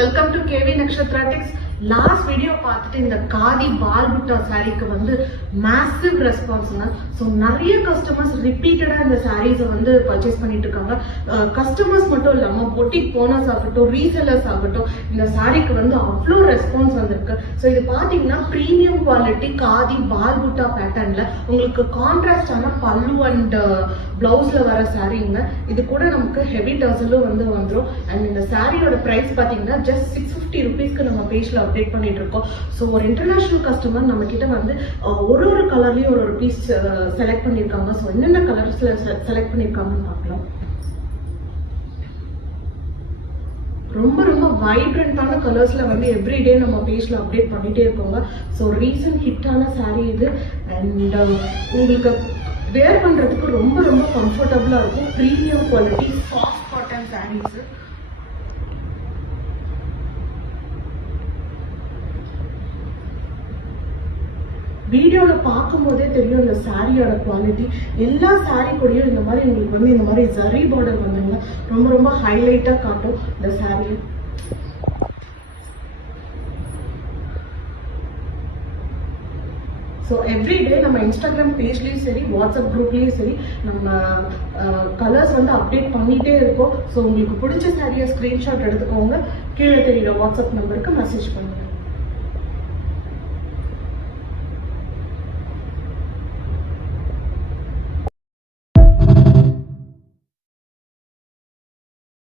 welcome to KV Nakshatratics. Last video பார்த்துட்டு இந்த காதி பால் புட்டா சாரீக்கு வந்து மேசிவ் ரெஸ்பான்ஸ்ங்க. ஸோ நிறைய கஸ்டமர்ஸ் ரிப்பீட்டடா இந்த சாரீஸை வந்து பர்ச்சேஸ் பண்ணிட்டு இருக்காங்க. கஸ்டமர்ஸ் மட்டும் இல்லாம பொட்டிக் ஓனர்ஸ் ஆகட்டும், ரீசெல்லர்ஸ் ஆகட்டும், இந்த சாரீக்கு வந்து அவ்வளோ ரெஸ்பான்ஸ் வந்திருக்கு. ஸோ இது பார்த்தீங்கன்னா ப்ரீமியம் குவாலிட்டி காதி பால் புட்டா பேட்டர்ன்ல உங்களுக்கு கான்ட்ராஸ்டான பல்லு அண்ட் பிளவுஸ்ல வர சாரீங்க. இது கூட நமக்கு ஹெவி டசலும் வந்து வந்துடும். அண்ட் இந்த சாரியோட பிரைஸ் பார்த்தீங்கன்னா ஜஸ்ட் 650 rupeesக்கு நம்ம பேஜ்ல அப்டேட் பண்ணிட்டு இருக்கோம். ஸோ ஒரு இன்டர்நேஷனல் கஸ்டமர் நம்ம கிட்ட வந்து ஒரு கலர்லயும் ஒரு பீஸ் செலக்ட் பண்ணியிருக்காங்க. ஸோ என்னென்ன கலர்ஸ்ல செலக்ட் பண்ணியிருக்காங்கன்னு பார்க்கலாம். ரொம்ப ரொம்ப வைப்ரண்டான கலர்ஸ்ல வந்து எவ்ரிடே நம்ம பேஜ்ல அப்டேட் பண்ணிட்டே இருக்கோங்க. ஸோ ரீசன்ட் ஹிட்டான சாரீ இது. அண்ட் உங்களுக்கு வேர் பண்றதுக்கு ரொம்ப ரொம்ப கம்ஃபர்டபுளா இருக்கும். Premium quality soft cotton saris. வீடியோல பார்க்கும் போதே தெரியும் இந்த சாரியோட குவாலிட்டி. எல்லா சாரி கூடயும் இந்த மாதிரி உங்களுக்கு வந்து இந்த மாதிரி ஜரி பார்டர் வந்துங்க ரொம்ப ரொம்ப ஹைலைட்டா காட்டும் இந்த சாரி. ஸோ எவ்ரிடே நம்ம இன்ஸ்டாகிராம் பேஜ்லேயும் சரி, வாட்ஸ்அப் குரூப்லேயும் சரி, நம்ம கலர்ஸ் வந்து அப்டேட் பண்ணிகிட்டே இருக்கோம். ஸோ உங்களுக்கு பிடிச்ச சாரியை ஸ்க்ரீன்ஷாட் எடுத்துக்கோங்க. கீழே தெரியுற வாட்ஸ்அப் நம்பருக்கு மெசேஜ் பண்ணுங்க.